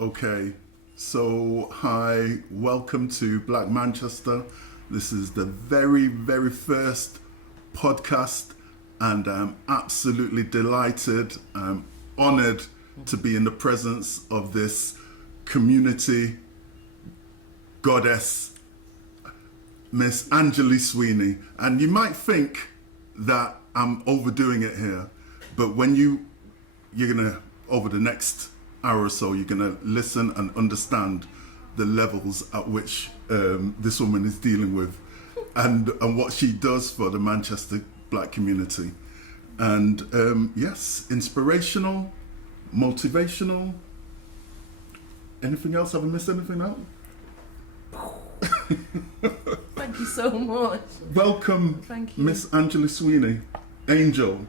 Okay, so hi, welcome to Black Manchester. This is the very, very first podcast, and I'm absolutely delighted. I'm honored to be in the presence of this community goddess, Miss Angeli Sweeney. And you might think that I'm overdoing it here, but when you're gonna, over the next hour or so, you're gonna listen and understand the levels at which this woman is dealing with and what she does for the Manchester Black community. And yes, inspirational, motivational. Anything else? Have I missed anything out? Thank you so much. Welcome, Thank you. Miss Angeli Sweeney. Angel.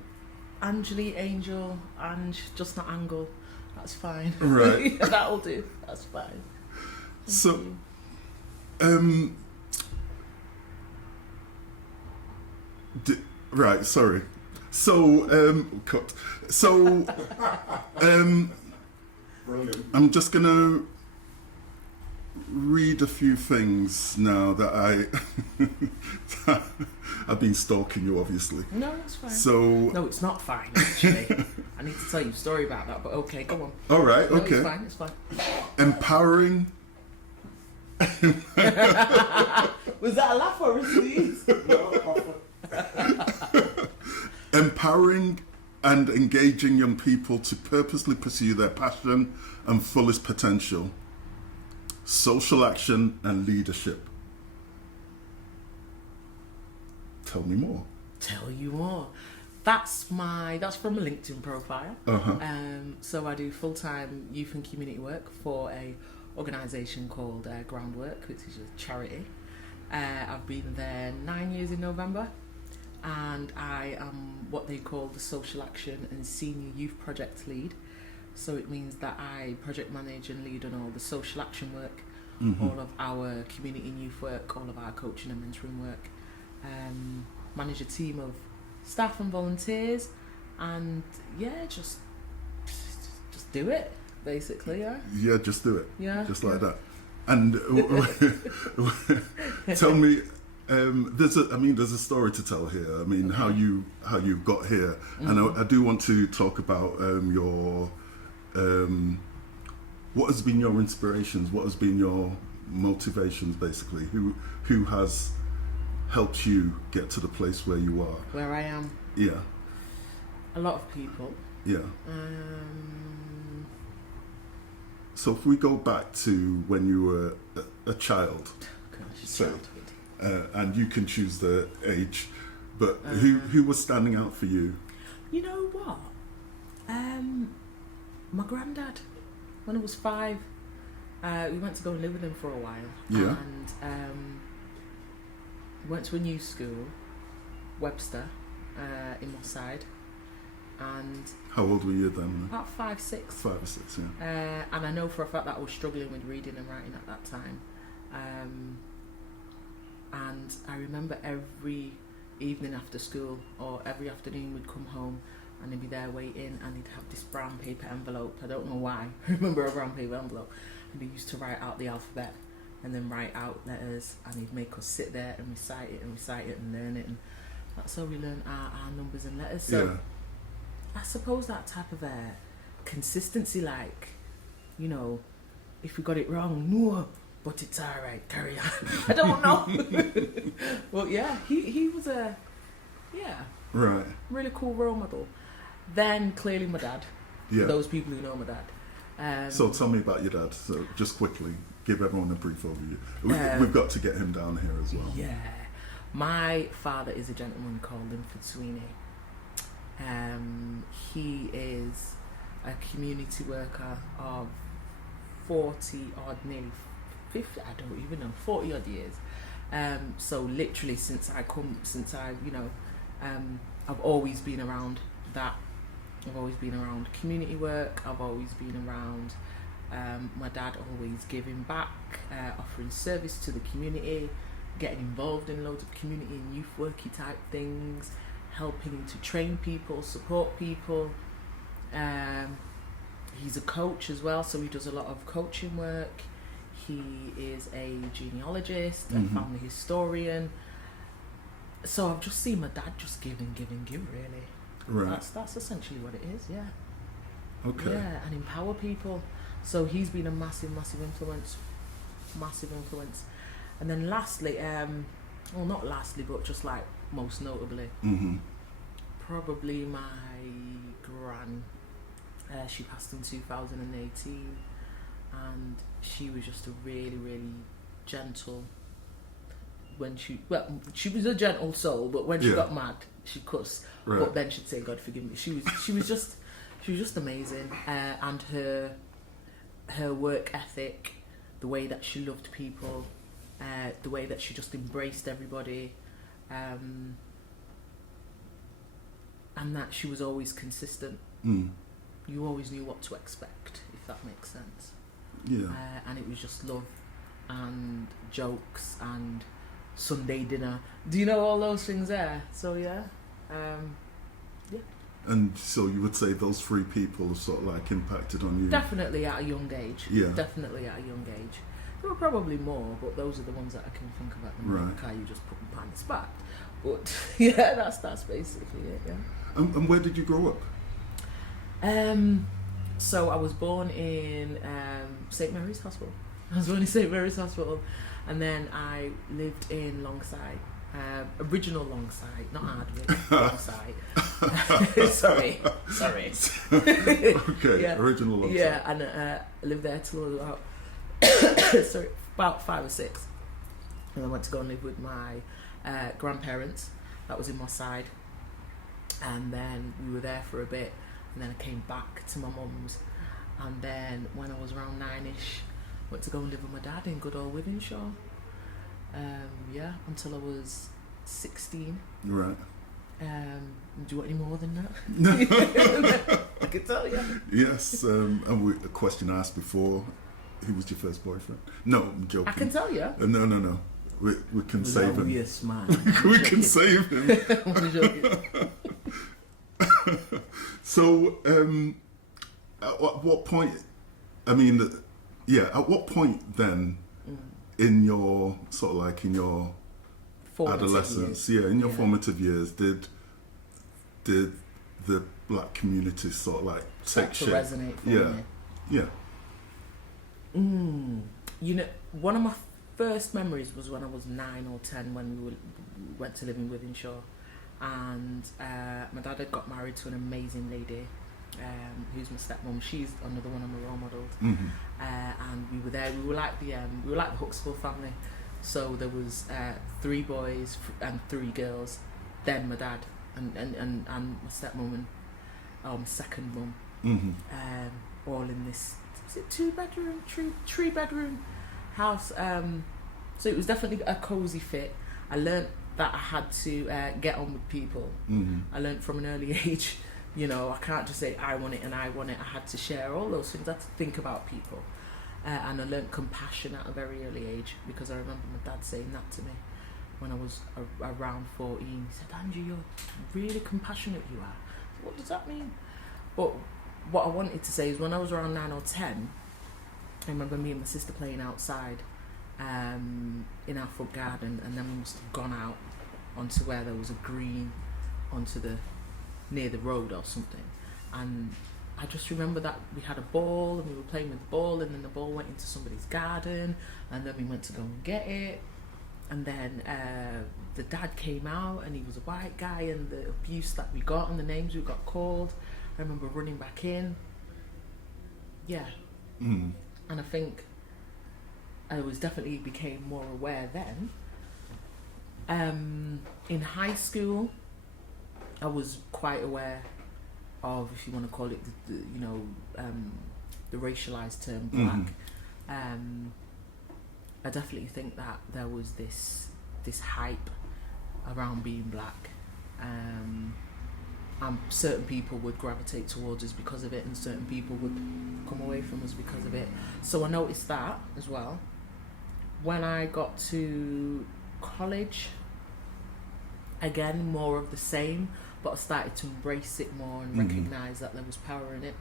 Angeli, Angel, Ange, just not Angle. That's fine. Right. That'll do. That's fine. So, right, sorry. So, cut. So, Brilliant. I'm just gonna read a few things now that I've been stalking you, obviously. No, it's fine. So, No, it's not fine, actually. I need to tell you a story about that, but okay, go on. all right, No, okay. It's fine. Empowering. Was that a laugh or a sneeze? Empowering and engaging young people to purposely pursue their passion and fullest potential. Social action and leadership. Tell me more. Tell you more. That's from a LinkedIn profile. Uh-huh. So I do full-time youth and community work for a organisation called Groundwork, which is a charity. I've been there 9 years in November, and I am what they call the social action and senior youth project lead. So it means that I project manage and lead on all the social action work, all of our community and youth work, all of our coaching and mentoring work. Manage a team of staff and volunteers, and yeah, just do it, basically. Yeah, just do it. Yeah. Just like that. And tell me, there's a story to tell here. I mean, how you got here, and I do want to talk about your what has been your inspirations, what has been your motivations, basically. Who has helped you get to the place where you are? Where I am. Yeah. A lot of people. Yeah. So if we go back to when you were a child, Gosh, So- childhood. and you can choose the age, but who was standing out for you? You know what? My granddad. When I was 5, we went to go and live with him for a while. Yeah. And went to a new school, Webster, in Moss Side, and How old were you then? about 5, 6. 5 or 6, yeah. And I know for a fact that I was struggling with reading and writing at that time. And I remember every evening after school or every afternoon we'd come home and he'd be there waiting, and he'd have this brown paper envelope. I don't know why. I remember a brown paper envelope. And he used to write out the alphabet and then write out letters, and he'd make us sit there and recite it and learn it. And that's how we learn our numbers and letters. So Yeah. I suppose that type of consistency, like, you know, if we got it wrong, no, but it's all right, carry on. I don't know. But yeah, he was a Right. really cool role model. Then clearly my dad. Yeah. For those people who know my dad. So tell me about your dad. So just quickly, give everyone a brief overview. We've got to get him down here as well. Yeah. My father is a gentleman called Sweeney. He is a community worker of 40 odd, nearly 50, I don't even know, 40 odd years. So literally since I've always been around that. I've always been around community work. I've always been around my dad always giving back, offering service to the community, getting involved in loads of community and youth worky type things, helping to train people, support people. He's a coach as well, so he does a lot of coaching work. He is a genealogist, a family historian. So I've just seen my dad just give and give and give, really. Right. That's essentially what it is, yeah. Okay. Yeah, and empower people. So he's been a massive, massive influence. Massive influence. And then lastly, well, not lastly, but just like most notably, probably my gran. She passed in 2018, and she was just a really, really gentle. She was a gentle soul, but when she got mad, she cussed. Right. But then she'd say, "God forgive me." She was just amazing, and her work ethic, the way that she loved people, the way that she just embraced everybody, and that she was always consistent. You always knew what to expect, if that makes sense. Yeah. And it was just love and jokes and Sunday dinner. Do you know all those things there? So yeah. And so you would say those three people have sort of like impacted on you? Definitely at a young age. Yeah. Definitely at a young age. There were probably more, but those are the ones that I can think of at the moment. Right. Can't you just put them on the spot? But yeah, that's basically it. Yeah. And where did you grow up? So I was born in St Mary's Hospital. I was born in St Mary's Hospital, and then I lived in Longside, original Longside, not Hardwick, Longside. sorry. Okay, Yeah. original Longside. Yeah, and I lived there till I was about 5 or 6, and I went to go and live with my grandparents. That was in my side, and then we were there for a bit. And then I came back to my mum's, and then when I was around 9ish, went to go and live with my dad in good old Wythenshawe. Yeah, until I was 16. Right. Do you want any more than that? I can tell you. Yes, and a question I asked before, who was your first boyfriend? No, I'm joking. I can tell you. No. We can save him. Yes, man. We can save him. I'm joking. So, at what point? I mean, at what point then, in your sort of like in your Formative adolescence, years. in your formative years, did the black community sort of like take shape? To resonate for me. Yeah. You know, one of my first memories was when I was 9 or 10 when we went to live in Wythenshawe. And my dad had got married to an amazing lady who's my stepmom. She's another one of my role models. And we were there. We were like the Huxtable family. So there was 3 boys and 3 girls. Then my dad and my stepmom and my second mum. All in this, is it 2-bedroom, 3-bedroom house. So it was definitely a cozy fit. I learnt that I had to get on with people. I learned from an early age, I can't just say I want it and I want it. I had to share all those things. I had to think about people. And I learned compassion at a very early age, because I remember my dad saying that to me when I was around 14. He said, "Angie, you're really compassionate, you are." What does that mean? But what I wanted to say is, when I was around 9 or 10, I remember me and my sister playing outside in our front garden, and then we must have gone out onto where there was a green, near the road or something, and I just remember that we had a ball and we were playing with the ball, and then the ball went into somebody's garden, and then we went to go and get it, and then the dad came out, and he was a white guy, and the abuse that we got and the names we got called, I remember running back in. And I think I definitely became more aware then. In high school, I was quite aware of, if you want to call it, the racialized term black. I definitely think that there was this hype around being black, and certain people would gravitate towards us because of it, and certain people would come away from us because of it. So I noticed that as well. When I got to college, again, more of the same, but I started to embrace it more and recognise that there was power in it.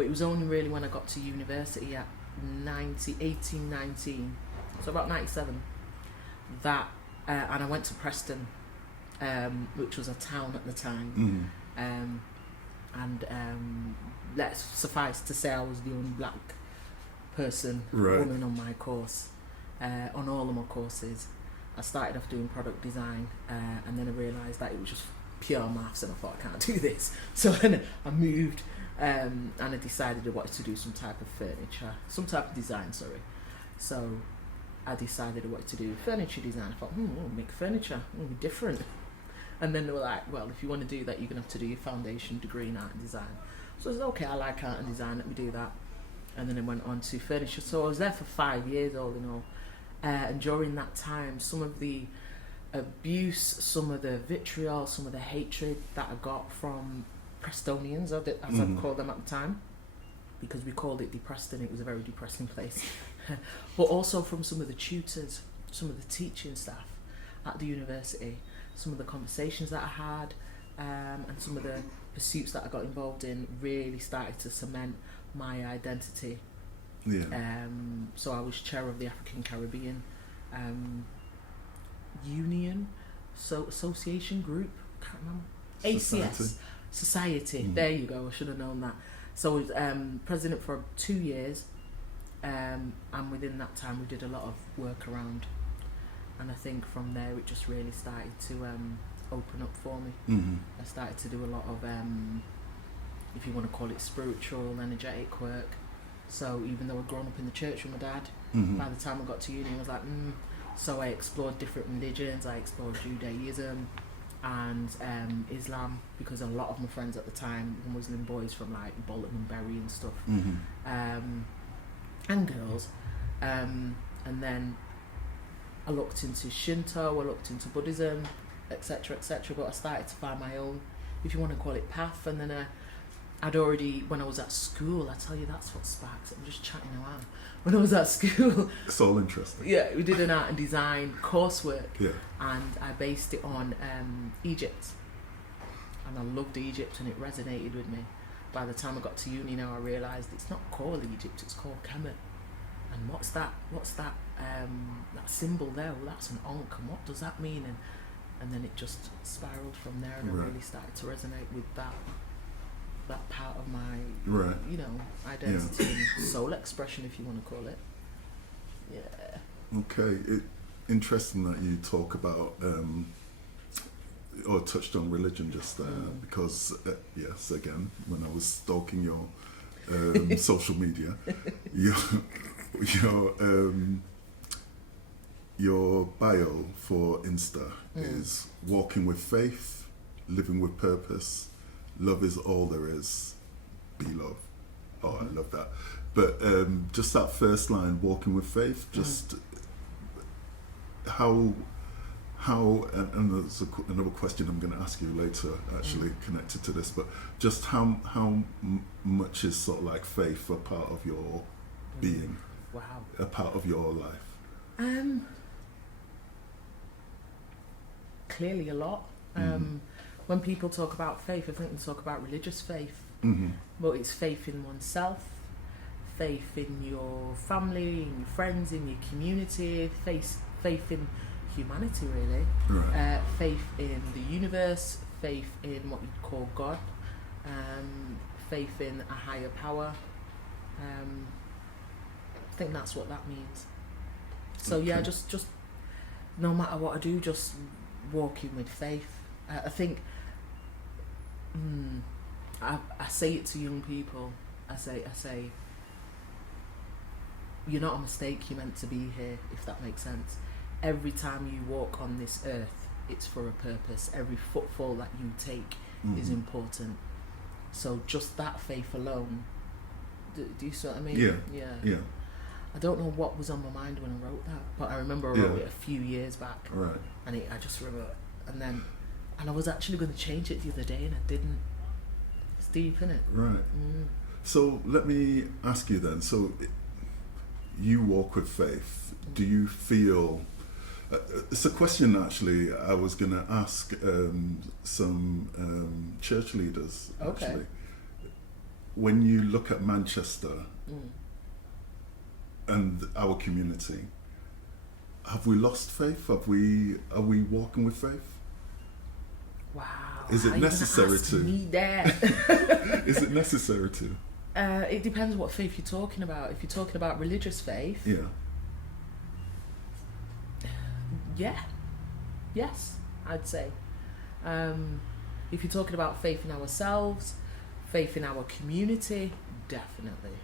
But it was only really when I got to university at 18, 19, so about 97, that, and I went to Preston, which was a town at the time, let's suffice to say I was the only black person, woman on my course, on all of my courses. I started off doing product design, and then I realised that it was just pure maths, and I thought, I can't do this. So then I moved, and I decided I wanted to do some type of furniture, some type of design, sorry. So I decided I wanted to do furniture design. I thought, we'll make furniture, it'll be different. And then they were like, well, if you want to do that, you're going to have to do your foundation degree in art and design. So I said, okay, I like art and design, let me do that. And then I went on to furniture. So I was there for 5 years, all in all. And during that time, some of the abuse, some of the vitriol, some of the hatred that I got from Prestonians, as I'd call them at the time, because we called it depressed and it was a very depressing place. But also from some of the tutors, some of the teaching staff at the university, some of the conversations that I had, and some of the pursuits that I got involved in really started to cement my identity. So I was chair of the African Caribbean Union, association group, can't remember, ACS Society. There you go, I should have known that. So I was president for 2 years, and within that time we did a lot of work around, and I think from there it just really started to open up for me. I started to do a lot of, if you want to call it spiritual, energetic work. So even though I'd grown up in the church with my dad, by the time I got to uni I was like, so I explored different religions. I explored Judaism and Islam, because a lot of my friends at the time were Muslim boys from like Bolton and Bury and stuff, and girls, and then I looked into Shinto, I looked into Buddhism, etc, but I started to find my own, if you want to call it, path. And then I'd already, when I was at school, I tell you, that's what sparks it. I'm just chatting around. When I was at school, it's all interesting. Yeah, we did an art and design coursework, and I based it on Egypt, and I loved Egypt, and it resonated with me. By the time I got to uni, now I realised it's not called Egypt, it's called Kemet. And what's that? That symbol there? Well, that's an Ankh, and what does that mean? And then it just spiraled from there, and I really started to resonate with that part of my, identity and soul expression, if you want to call it. Okay, interesting that you talk about or touched on religion just there, because yes, again, when I was stalking your social media, your bio for Insta is walking with faith, living with purpose, love is all there is, be love. Oh, I love that. But just that first line, walking with faith, just how and there's another question I'm going to ask you later, actually connected to this, but just how much is sort of like faith a part of your being? Wow. A part of your life? Clearly a lot. When people talk about faith, I think they talk about religious faith, but it's faith in oneself, faith in your family, in your friends, in your community, faith in humanity, really, faith in the universe, faith in what you'd call God, faith in a higher power. I think that's what that means. So just no matter what I do, just walking with faith. I think I say it to young people. I say you're not a mistake, you're meant to be here, if that makes sense. Every time you walk on this earth, it's for a purpose. Every footfall that you take is important. So just that faith alone, do you see what I mean? Yeah. I don't know what was on my mind when I wrote that, but I remember I wrote it a few years back. Right. And I just remember, and I was actually going to change it the other day, and I didn't. It's deep, isn't it? Right. So let me ask you then. So you walk with faith. Do you feel? It's a question actually I was going to ask some church leaders. Actually, when you look at Manchester Mm. and our community, have we lost faith? Are we walking with faith? Wow. Is it how you gonna necessary ask to? me that? Is it necessary to? It depends what faith you're talking about. If you're talking about religious faith, Yeah. yes, I'd say. If you're talking about faith in ourselves, faith in our community, definitely.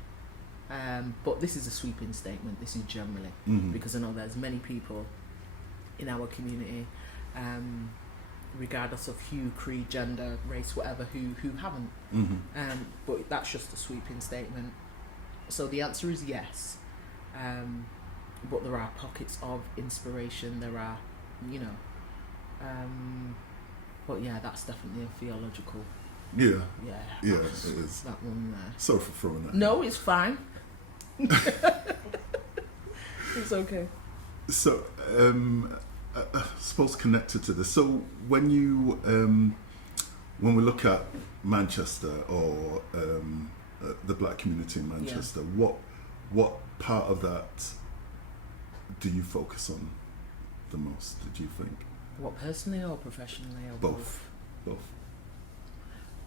But this is a sweeping statement. This is generally, Mm-hmm. because I know there's many people in our community, regardless of hue, creed, gender, race, whatever, who haven't. Mm-hmm. But that's just a sweeping statement. So the answer is yes. But there are pockets of inspiration. There are, you know. But yeah, that's definitely a theological. Yeah. Yeah. Yeah, it is. That one there. Sorry for throwing that. No, it's fine. It's okay. So, I suppose connected to this. So, when you when we look at Manchester or the black community in Manchester, what part of that do you focus on the most? Do you think? What, personally or professionally or Both. Both.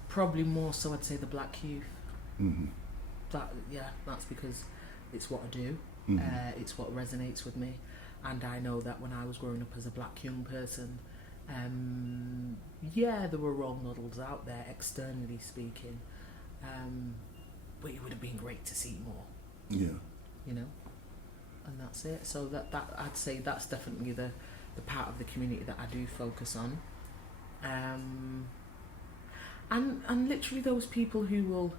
Probably more so, I'd say the black youth. Mm-hmm. That's because it's what I do. Mm-hmm. It's what resonates with me, and I know that when I was growing up as a black young person, there were role models out there, externally speaking, but it would have been great to see more. Yeah. You know, and that's it. So that I'd say that's definitely the part of the community that I do focus on, and literally those people who will,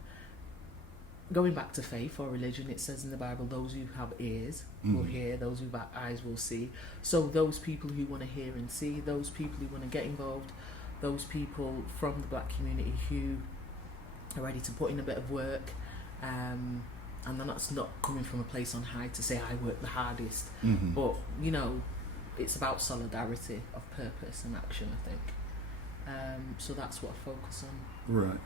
going back to faith or religion, it says in the Bible, those who have ears will hear, those who have eyes will see. So those people who want to hear and see, those people who want to get involved, those people from the black community who are ready to put in a bit of work, and then that's not coming from a place on high to say I work the hardest, Mm-hmm. but you know, it's about solidarity of purpose and action, I think. So that's what I focus on. Right.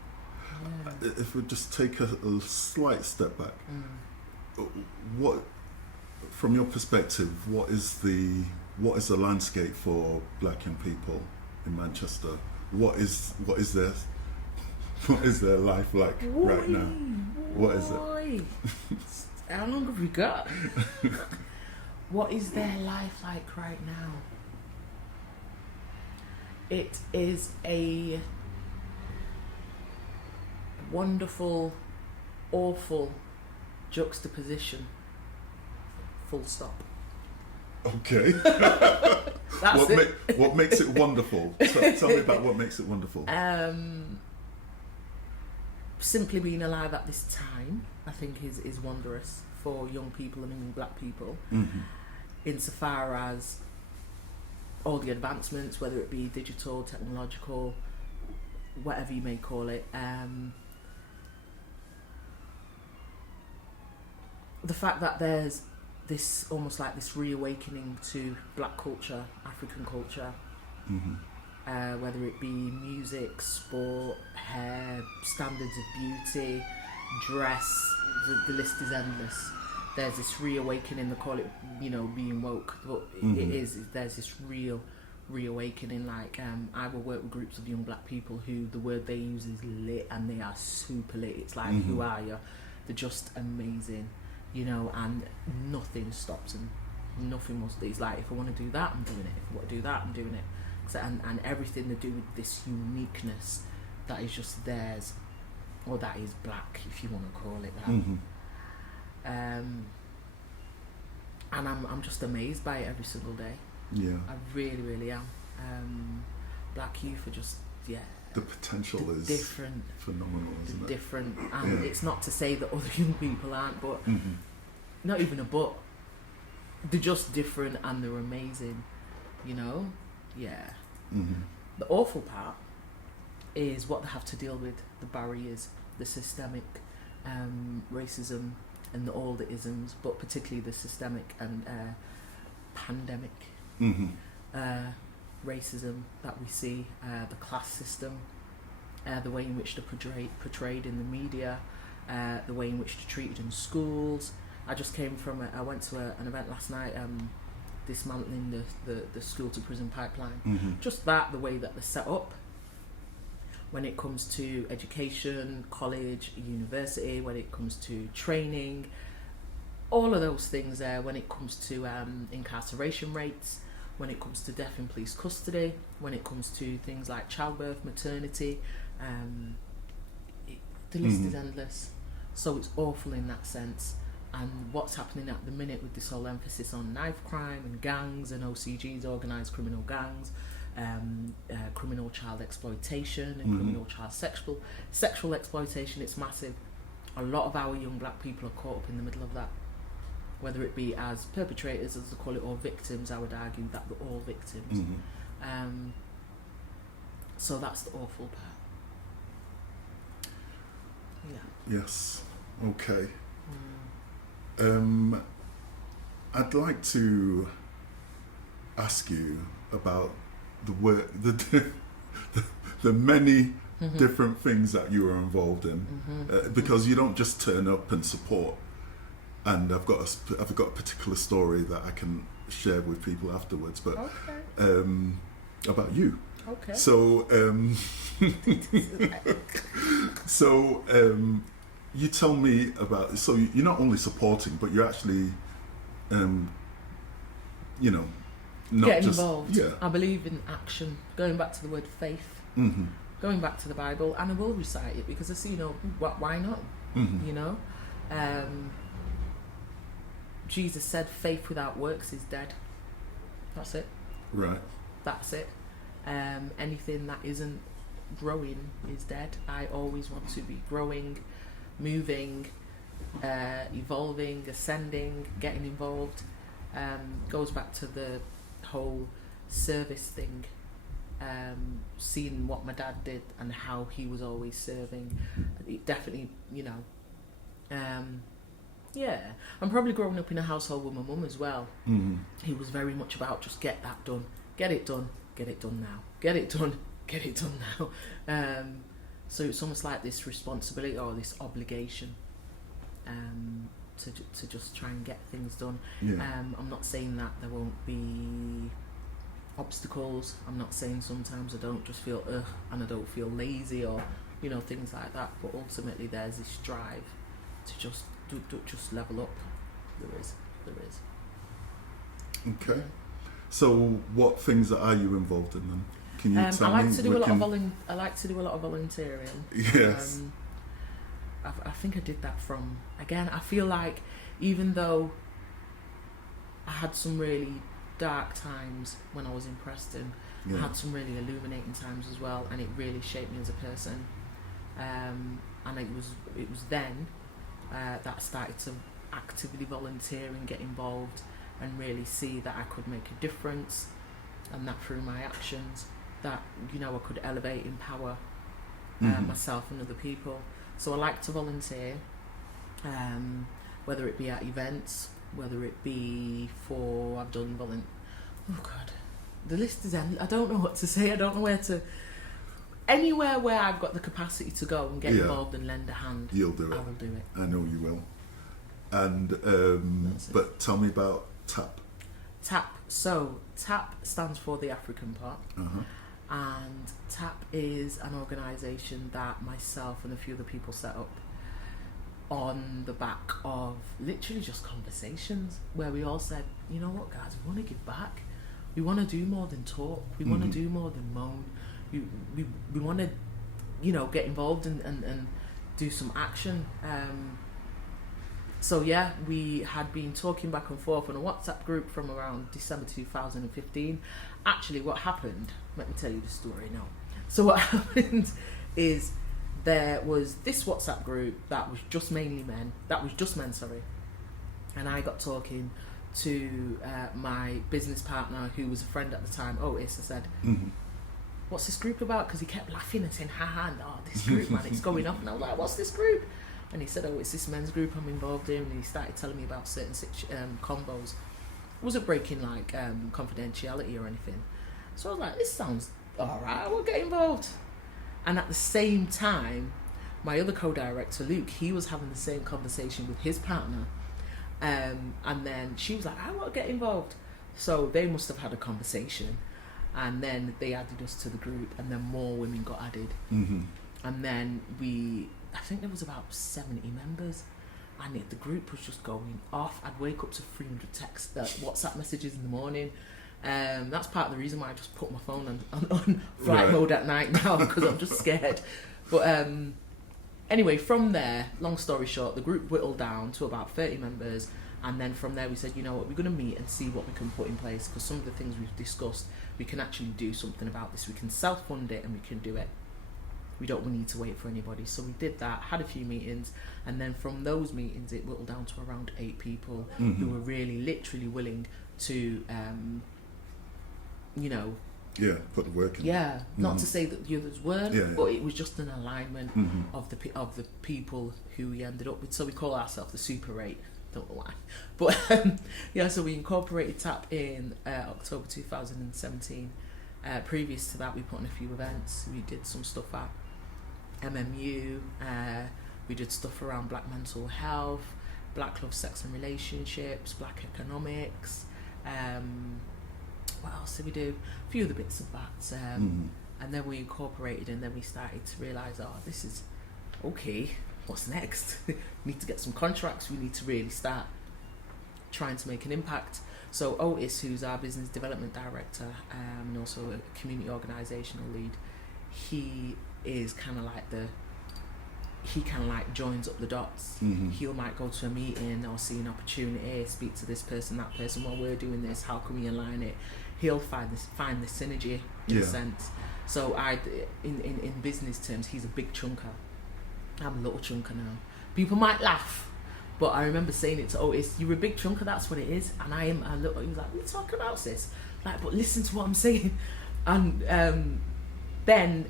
Yeah. If we just take a slight step back, what, from your perspective, what is the landscape for black young people in Manchester? What is their life like right now? What is it? How long have we got? What is their life like right now? It is a wonderful, awful juxtaposition. Full stop. Okay. That's it. What makes it wonderful? Tell me about what makes it wonderful. Simply being alive at this time, I think, is wondrous for young people and young black people. Mm-hmm. Insofar as all the advancements, whether it be digital, technological, whatever you may call it, the fact that there's this almost like this reawakening to black culture, African culture, Mm-hmm. Whether it be music, sport, hair, standards of beauty, dress, the list is endless. There's this reawakening, they call it, being woke, but there's this real reawakening. Like, I will work with groups of young black people who the word they use is lit, and they are super lit. It's like, who are you? They're just amazing, and nothing stops them. Nothing must. It's like, if I want to do that, I'm doing it. If I want to do that, I'm doing it. So, and everything to do with this uniqueness that is just theirs, or that is black, if you want to call it that. Mm-hmm. And I'm just amazed by it every single day. Yeah. I really, really am. Black youth are just, The potential is different. phenomenal, isn't it? Different, and it's not to say that other young people aren't, but not even a but. They're just different, and they're amazing. Yeah. Mm-hmm. The awful part is what they have to deal with, the barriers, the systemic racism, and all the isms, but particularly the systemic and pandemic racism that we see, the class system, the way in which they're portrayed in the media, the way in which they're treated in schools. I just came from I went to an event last night, dismantling the school to prison pipeline. Mm-hmm. Just that, the way that they're set up when it comes to education, college, university, when it comes to training, all of those things there, when it comes to incarceration rates, when it comes to death in police custody, when it comes to things like childbirth, maternity, the list is endless. So it's awful in that sense. And what's happening at the minute with this whole emphasis on knife crime and gangs and OCGs, organised criminal gangs, criminal child exploitation and criminal child sexual exploitation, it's massive. A lot of our young black people are caught up in the middle of that, whether it be as perpetrators, as they call it, or victims. I would argue that they're all victims. So that's the awful part. Yeah. Yes. Okay. I'd like to ask you about the work, the many different things that you are involved in, because you don't just turn up and support. And I've got a particular story that I can share with people afterwards, but about you. Okay. So, you tell me about. So you're not only supporting, but you're actually, not getting just involved. Yeah. I believe in action. Going back to the word faith. Going back to the Bible, and I will recite it because I see, why not? Jesus said, "Faith without works is dead." That's it. Right. That's it. Anything that isn't growing is dead. I always want to be growing, moving, evolving, ascending, getting involved. Goes back to the whole service thing. Seeing what my dad did and how he was always serving. It definitely, I'm probably growing up in a household with my mum as well. He was very much about just get that done, get it done now, get it done now. So it's almost like this responsibility or this obligation to just try and get things done. I'm not saying that there won't be obstacles. I'm not saying sometimes I don't just feel and I don't feel lazy or things like that, but ultimately there's this drive to just level up. There is. Okay. So what things are you involved in then? Can you tell me? I like to do a lot of volunteering. Yes. I think I did that from, again, I feel like even though I had some really dark times when I was in Preston, I had some really illuminating times as well, and it really shaped me as a person. And it was then that I started to actively volunteer and get involved and really see that I could make a difference, and that through my actions that I could elevate, empower myself and other people. So I like to volunteer, whether it be at events, whether it be for the list is endless. I don't know what to say. I don't know where to. Anywhere where I've got the capacity to go and get involved and lend a hand, you'll do it. I will do it. I know you will. And but tell me about TAP. TAP. So TAP stands for the African part, and TAP is an organisation that myself and a few other people set up on the back of literally just conversations where we all said, you know what, guys, we want to give back. We want to do more than talk. We want to do more than moan. We want to, get involved and do some action. So yeah, we had been talking back and forth on a WhatsApp group from around December 2015. Actually, what happened, let me tell you the story now. So what happened is there was this WhatsApp group that was just mainly men, and I got talking to my business partner who was a friend at the time, Otis. I said, what's this group about? Because he kept laughing and saying, this group, man, it's going off. And I was like, what's this group? And he said, it's this men's group I'm involved in. And he started telling me about certain combos. It wasn't breaking like confidentiality or anything. So I was like, this sounds all right, I will get involved. And at the same time, my other co-director, Luke, he was having the same conversation with his partner. And then she was like, I want to get involved. So they must have had a conversation. And then they added us to the group, and then more women got added. Mm-hmm. And then I think there was about 70 members. And the group was just going off. I'd wake up to 300 WhatsApp messages in the morning. That's part of the reason why I just put my phone on flight mode at night now, because I'm just scared. But anyway, from there, long story short, the group whittled down to about 30 members. And then from there we said, you know what, we're going to meet and see what we can put in place, because some of the things we've discussed, we can actually do something about this. We can self-fund it and we can do it. We don't need to wait for anybody. So we did that, had a few meetings, and then from those meetings it whittled down to around 8 people who were really literally willing to put the work in. Yeah, not to say that the others weren't, but it was just an alignment of the people who we ended up with. So we call ourselves the Super 8. Don't know why, but so we incorporated TAP in October 2017. Previous to that, we put on a few events. We did some stuff at MMU. We did stuff around Black mental health, Black love, sex and relationships, Black economics. What else did we do? A few other bits of that. And then we incorporated, and then we started to realise, this is okay. What's next? We need to get some contracts. We need to really start trying to make an impact. So Otis, who's our business development director and also a community organisational lead, he is kind of like joins up the dots. He might go to a meeting or see an opportunity, speak to this person, that person. While we're doing this, how can we align it? He'll find the synergy in a sense. So in business terms, he's a big chunker. I'm a little chunker now. People might laugh, but I remember saying it to Otis, you're a big chunker, that's what it is. And I am a little, he was like, what are you talking about, sis? Like, but listen to what I'm saying. And then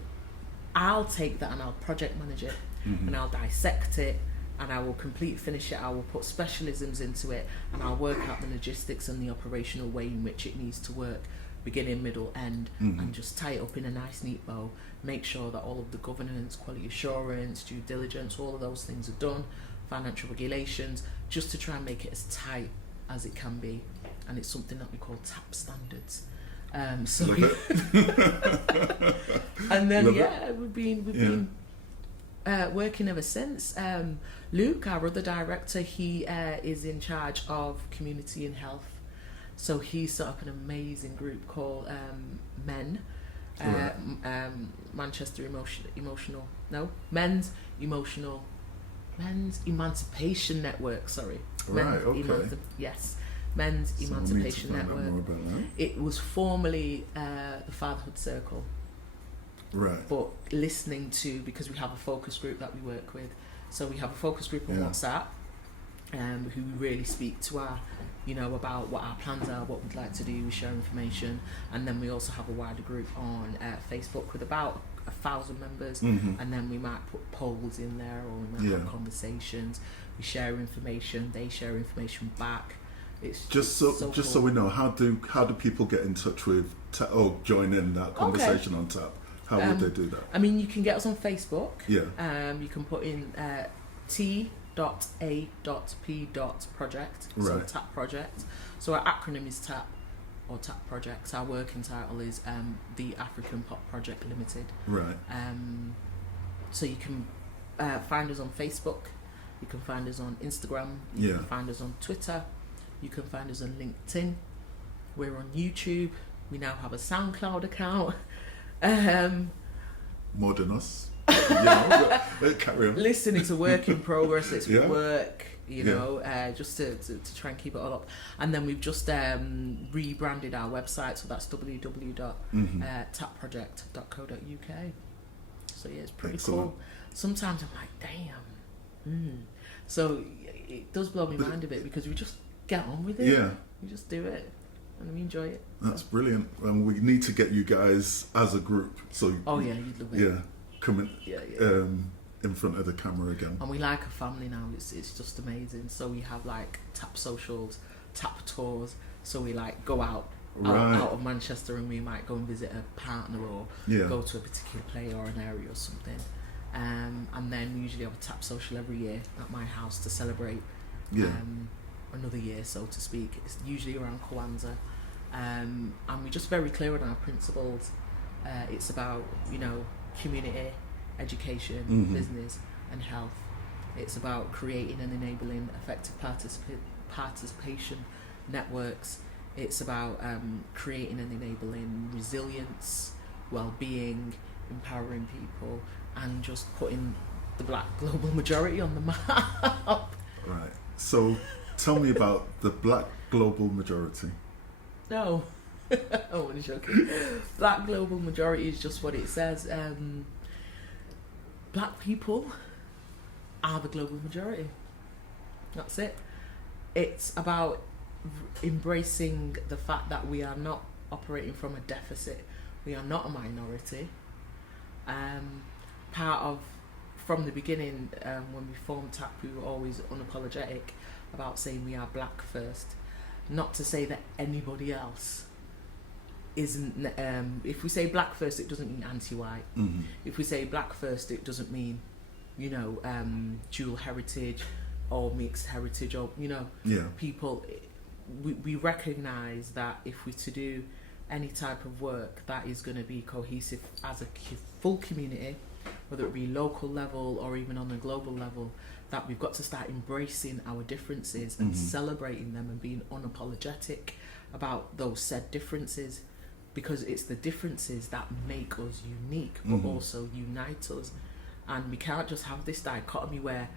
I'll take that and I'll project manage it, and I'll dissect it, and I will finish it. I will put specialisms into it, and I'll work out the logistics and the operational way in which it needs to work, beginning, middle, end, and just tie it up in a nice neat bow. Make sure that all of the governance, quality assurance, due diligence, all of those things are done, financial regulations, just to try and make it as tight as it can be. And it's something that we call TAP standards. And then we've been working ever since. Luke, our other director, he is in charge of community and health. So he set up an amazing group called Men's Emancipation Network. Sorry. Right. Okay. Men's So Emancipation we'll need to find out Network. more about that. It was formerly the Fatherhood Circle. Right. But listening to, because we have a focus group that we work with, so we have a focus group on WhatsApp, who really speak to our, about what our plans are, what we'd like to do, we share information, and then we also have a wider group on Facebook with about 1,000 members, and then we might put polls in there, or we might have conversations. We share information, they share information back. It's just so we know, how do people get in touch with join in that conversation on TAP? How would they do that? I mean, you can get us on Facebook. Yeah. You can put in T.A.P.project, so Right. TAP project. So our acronym is TAP, or TAP projects. Our working title is the African Pop Project Limited. Right. So you can find us on Facebook. You can find us on Instagram. You can find us on Twitter. You can find us on LinkedIn. We're on YouTube. We now have a SoundCloud account. More than us. Carry on. Listen, it's a work in progress. It's work, just to try and keep it all up. And then we've just rebranded our website, so that's www.tapproject.co.uk. So it's pretty cool. Sometimes I'm like, damn. So it does blow my mind a bit, because we just get on with it. Yeah. We just do it, and we enjoy it. That's brilliant. And we need to get you guys as a group. So you'd love it. Yeah, come in front of the camera again. And we like a family now. It's just amazing. So we have like TAP socials, TAP tours. So we like go out of Manchester, and we might go and visit a partner, or go to a particular play or an area or something. And then usually I have a tap social every year at my house to celebrate Yeah. another year, so to speak. It's usually around Kwanzaa. And we're just very clear on our principles. It's about, community, education, Mhm. business, and health. It's about creating and enabling effective participation networks. It's about creating and enabling resilience, well-being, empowering people, and just putting the black global majority on the map. Right. So tell me about the black global majority. No. Oh, I'm joking. Black global majority is just what it says. Black people are the global majority. That's it. It's about embracing the fact that we are not operating from a deficit. We are not a minority. From the beginning, when we formed TAP, we were always unapologetic about saying we are black first. Not to say that anybody else isn't. If we say black first, it doesn't mean anti-white. Mm-hmm. If we say black first, it doesn't mean, dual heritage or mixed heritage, or Yeah. people. We recognise that if we're to do any type of work that is going to be cohesive as a full community, whether it be local level or even on a global level, that we've got to start embracing our differences and Mhm. celebrating them and being unapologetic about those said differences, because it's the differences that make us unique but Mhm. also unite us. And we can't just have this dichotomy where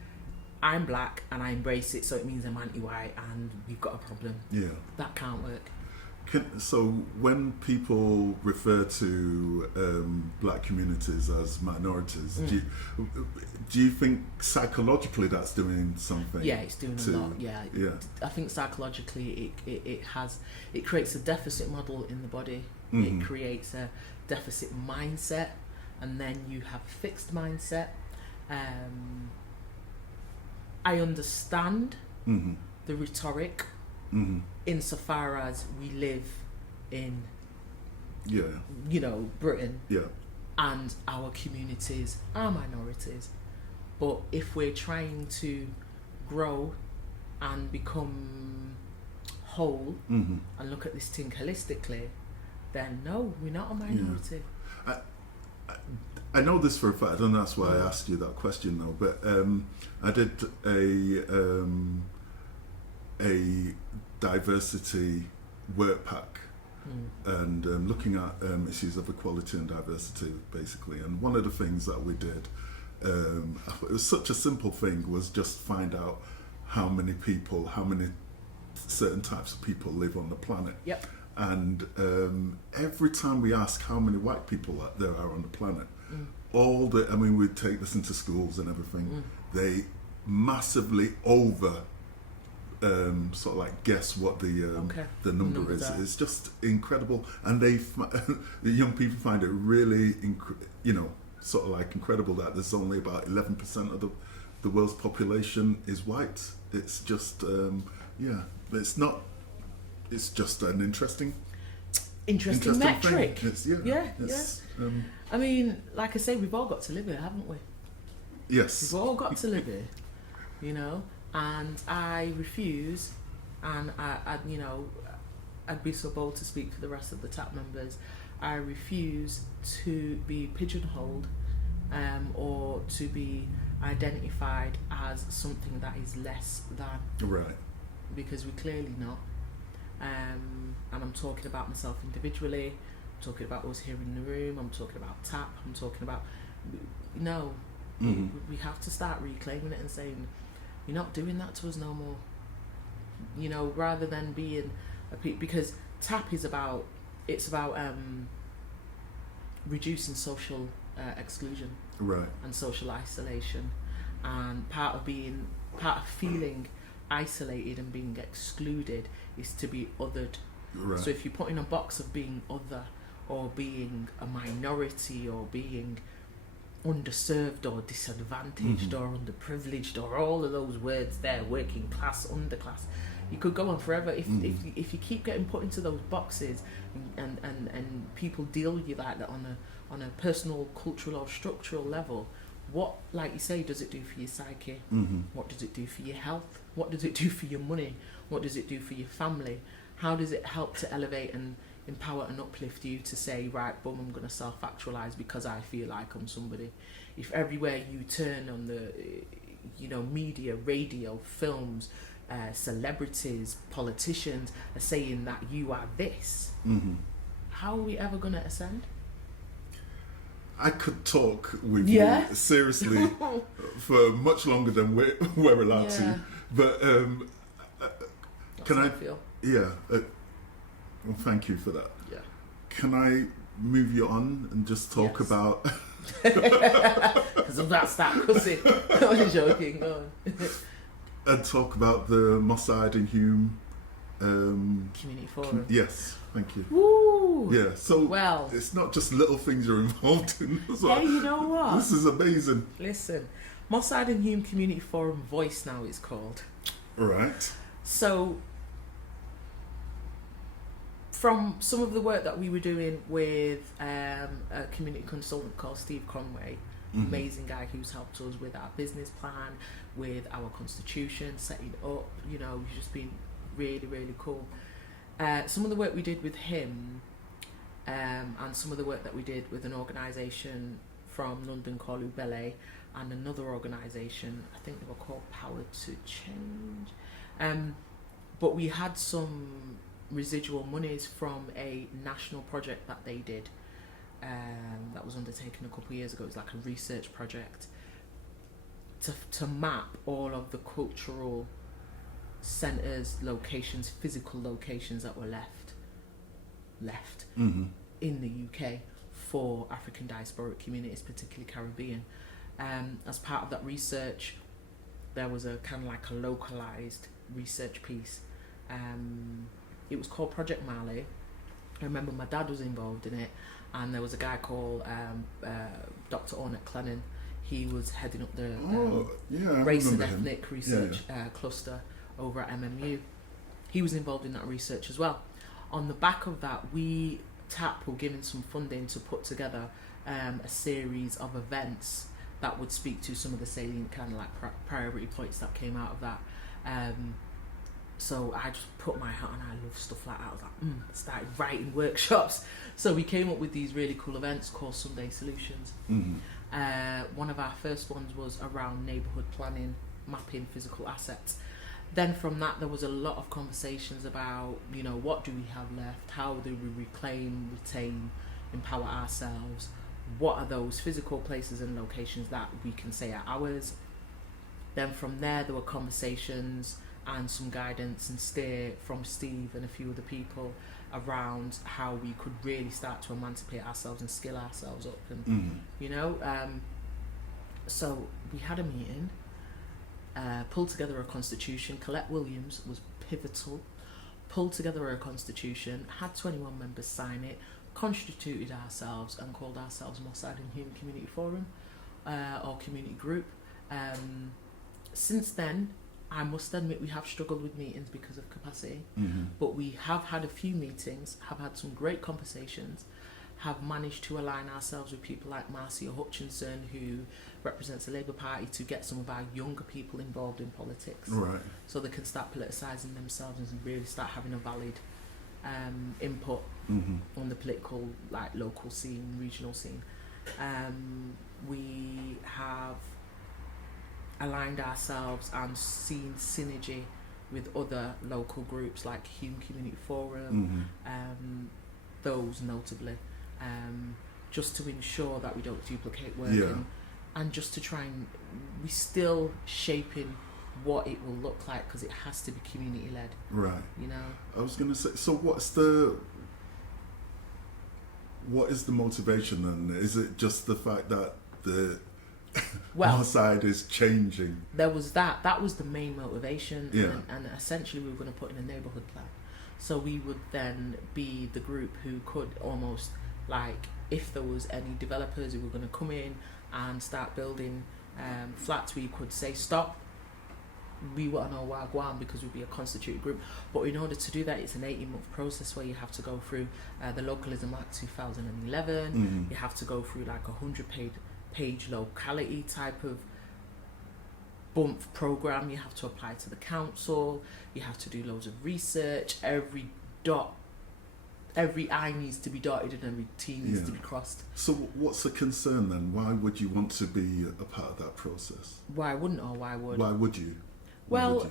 I'm black and I embrace it, so it means I'm anti-white and we've got a problem. Yeah. That can't work. So when people refer to black communities as minorities, do you think psychologically that's doing something? Yeah, it's doing a lot. Yeah. Yeah. I think psychologically it creates a deficit model in the body. Mhm. It creates a deficit mindset, and then you have a fixed mindset. I understand Mm-hmm. the rhetoric Mm-hmm. insofar as we live in, Yeah. Britain, Yeah. and our communities are minorities. But if we're trying to grow and become whole Mm-hmm. and look at this thing holistically, then no, we're not a minority. I know this for a fact, and that's why I asked you that question though. But I did a diversity work pack, and looking at issues of equality and diversity basically. And one of the things that we did, it was such a simple thing, was just find out how many certain types of people live on the planet. Yep. And every time we ask how many white people there are on the planet, we take this into schools and everything, they massively sort of like guess what the number is. It's just incredible, and the young people find it really sort of like incredible that there's only about 11% of the world's population is white. It's just it's just an interesting metric. Thing. I mean, like I say, we've all got to live here, haven't we? Yes. We've all got to live here, and I refuse, and I'd be so bold to speak for the rest of the TAP members, I refuse to be pigeonholed or to be identified as something that is less than. Right. Because we're clearly not. And I'm talking about myself individually, I'm talking about us here in the room, I'm talking about TAP, I'm talking about... No. Mm-hmm. We have to start reclaiming it and saying, you're not doing that to us no more. Rather than being because TAP is about, reducing social exclusion, right, and social isolation, and part of feeling isolated and being excluded is to be othered. right. So if you put in a box of being other, or being a minority, or being underserved or disadvantaged, or underprivileged, or all of those words there, working class, underclass, you could go on forever. If you keep getting put into those boxes, and people deal with you like that on a personal, cultural or structural level, what, like you say, does it do for your psyche? Mm-hmm. What does it do for your health? What does it do for your money? What does it do for your family? How does it help to elevate and empower and uplift you to say, right, boom, I'm going to self-actualize because I feel like I'm somebody? If everywhere you turn on the, media, radio, films, celebrities, politicians are saying that you are this, Mm-hmm. how are we ever going to ascend? I could talk with Yeah. you seriously for much longer than we're allowed Yeah. to. But That's can how I? I feel. Yeah. Well, thank you for that. Yeah. Can I move you on and just talk Yes. about? Because that's that pussy. I'm joking. Go on. And talk about the Mossad and Hume. Community forum. Yes, thank you. Woo! Yeah, so Well, it's not just little things you're involved in. As well. hey, you know what? This is amazing. Listen, Mossad and Hume Community Forum Voice now it's called. Right. So, from some of the work that we were doing with a community consultant called Steve Conway, Mhm. amazing guy who's helped us with our business plan, with our constitution, setting up, he's just been really, really cool. Some of the work we did with him and some of the work that we did with an organisation from London called BLK and another organisation, I think they were called Power to Change. But we had some residual monies from a national project that they did that was undertaken a couple of years ago. It was like a research project to map all of the cultural centres, locations, physical locations that were left Mm-hmm. in the UK for African diasporic communities, particularly Caribbean. As part of that research, there was a kind of like a localised research piece. It was called Project Mali. I remember my dad was involved in it, and there was a guy called Dr. Ornette Clennon. He was heading up the I race and remember him. ethnic research cluster over at MMU. He was involved in that research as well. On the back of that, TAP were given some funding to put together a series of events that would speak to some of the salient kind of like priority points that came out of that. So I just put my hat on. I love stuff like that. I was like, started writing workshops. So we came up with these really cool events called Sunday Solutions. Mm-hmm. One of our first ones was around neighbourhood planning, mapping physical assets. Then from that, there was a lot of conversations about, what do we have left? How do we reclaim, retain, empower ourselves? What are those physical places and locations that we can say are ours? Then from there were conversations and some guidance and steer from Steve and a few other people around how we could really start to emancipate ourselves and skill ourselves up. And, so we had a meeting, pulled together a constitution. Colette Williams was pivotal. Pulled together a constitution, had 21 members sign it, constituted ourselves and called ourselves Mossad and Hume Community Forum or Community Group. Since then, I must admit we have struggled with meetings because of capacity, but we have had a few meetings, have had some great conversations, have managed to align ourselves with people like Marcia Hutchinson, who represents the Labour Party, to get some of our younger people involved in politics, Right. so they can start politicising themselves and really start having a valid input on the political, like, local scene, regional scene. We have aligned ourselves and seen synergy with other local groups like Hume Community Forum, those notably, just to ensure that we don't duplicate work, and just to try and we're still shaping what it will look like, because it has to be community led. Right. I was going to say, so what is the motivation then? Is it just the fact that the our side is changing? There was that was the main motivation, and essentially we were going to put in a neighbourhood plan, so we would then be the group who could almost, like, if there was any developers who were going to come in and start building flats, we could say stop, we want to know wagwan, because we'd be a constituted group. But in order to do that, it's an 18-month process where you have to go through the Localism Act 2011. You have to go through like 100 page locality type of bump program. You have to apply to the council. You have to do loads of research. Every I needs to be dotted and every T needs to be crossed. So what's the concern then? Why would you want to be a part of that process? Why wouldn't, or why would? Why would you? Well,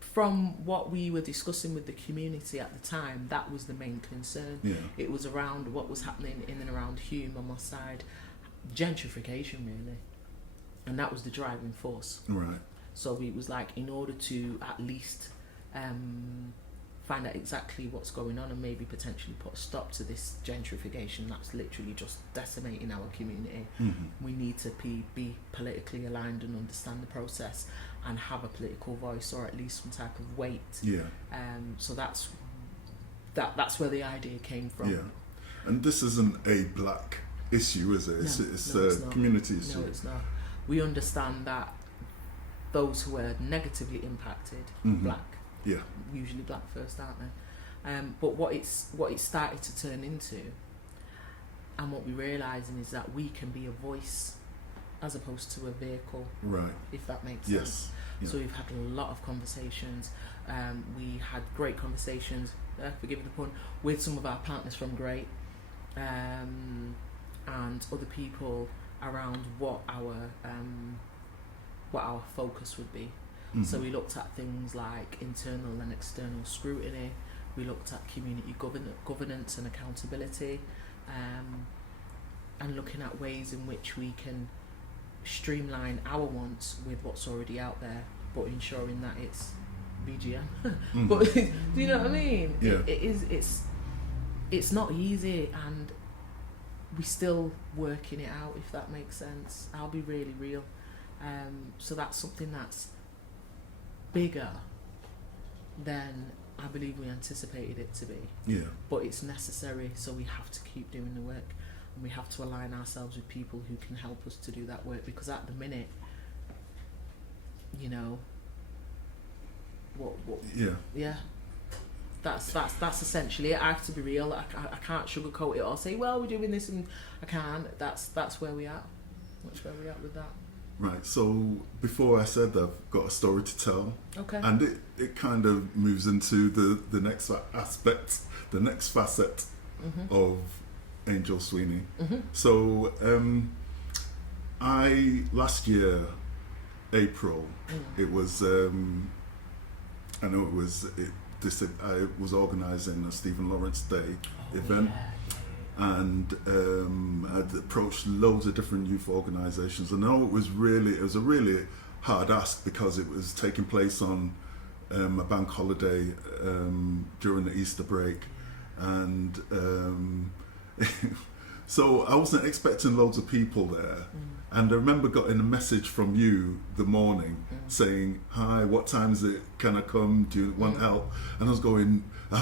from what we were discussing with the community at the time, that was the main concern. Yeah. It was around what was happening in and around Hume on my side, gentrification really, and that was the driving force. Right. So it was like, in order to at least find out exactly what's going on and maybe potentially put a stop to this gentrification that's literally just decimating our community, we need to be politically aligned and understand the process and have a political voice, or at least some type of weight. Yeah. So that's where the idea came from. Yeah. And this isn't a black issue, is it? It's a community issue. No, it's not. We understand that those who are negatively impacted, black, usually black first, aren't they? But what it's started to turn into, and what we're realising, is that we can be a voice as opposed to a vehicle, right? If that makes Yes. sense. Yeah. So we've had a lot of conversations. We had great conversations, forgive the pun, with some of our partners from Great, and other people around what our focus would be. So we looked at things like internal and external scrutiny. We looked at community governance and accountability, and looking at ways in which we can streamline our wants with what's already out there, but ensuring that it's BGM. But do you know what I mean? Yeah. It's not easy, and we're still working it out, if that makes sense. I'll be really real. So that's something that's bigger than I believe we anticipated it to be. Yeah. But it's necessary, so we have to keep doing the work, and we have to align ourselves with people who can help us to do that work, because at the minute, you know, that's essentially it. I have to be real. I can't sugarcoat it or say, well, we're doing this, and I can't. That's where we are. That's where we are with that. Right, so before I said that, I've got a story to tell. Okay. And it kind of moves into the next aspect, the next facet of Angel Sweeney. So last year, April, it was, I know it was, I was organising a Stephen Lawrence Day event. Yeah. And I'd approached loads of different youth organisations. And I know it was a really hard ask, because it was taking place on a bank holiday during the Easter break. And so I wasn't expecting loads of people there. And I remember getting a message from you the morning saying, hi, what time is it? Can I come? Do you want help? And I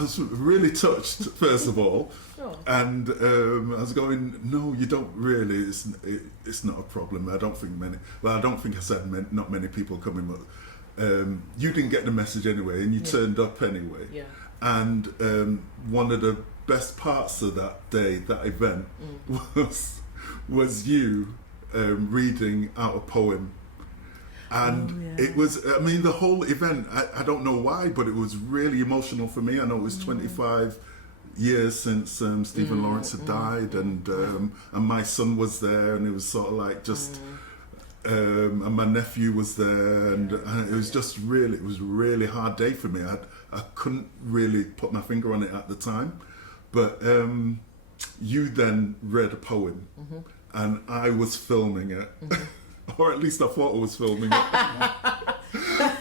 was really touched, first of all. Sure. And I was going, no, you don't really. It's not a problem. I don't think I said not many people coming, but you didn't get the message anyway, and you turned up anyway. Yeah. And one of the best parts of that day, that event, was you reading out a poem. And it was, I mean, the whole event, I don't know why, but it was really emotional for me. I know it was 25 years since Stephen Lawrence had died, and my son was there, and it was sort of like just, and my nephew was there, and it was just really, it was a really hard day for me. I couldn't really put my finger on it at the time, but you then read a poem, and I was filming it. Or at least I thought I was filming it.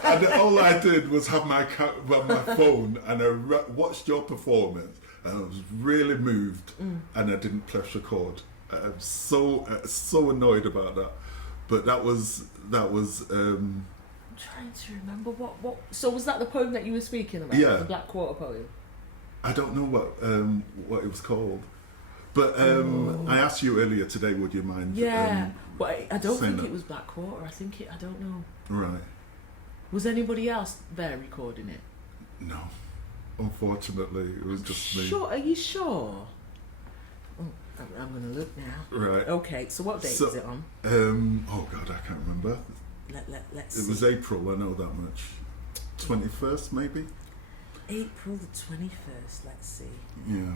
And all I did was have my phone, and I watched your performance, and I was really moved, and I didn't press record. I'm so annoyed about that. But that was. I'm trying to remember what. So was that the poem that you were speaking about? Yeah. The Black Quarter poem. I don't know what it was called. But I asked you earlier today, would you mind? Yeah, but I don't think that? it was Black Quarter. I don't know. Right. Was anybody else there recording it? No. Unfortunately, it was just me. Sure? Are you sure? I'm going to look now. Right. Okay, so what date is it on? Oh God, I can't remember. Let's It see. was April, I know that much. 21st, maybe? April the 21st, let's see. Yeah.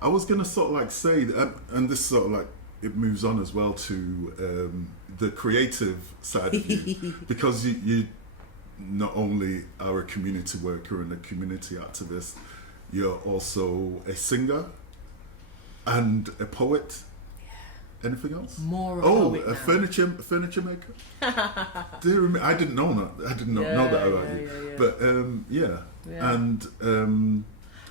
I was going to sort of like say, and this sort of like, it moves on as well to the creative side of you. Because you not only are a community worker and a community activist, you're also a singer and a poet. Anything else? More of a furniture maker. Dear me, I didn't know that. I did not know that about you. But Yeah. and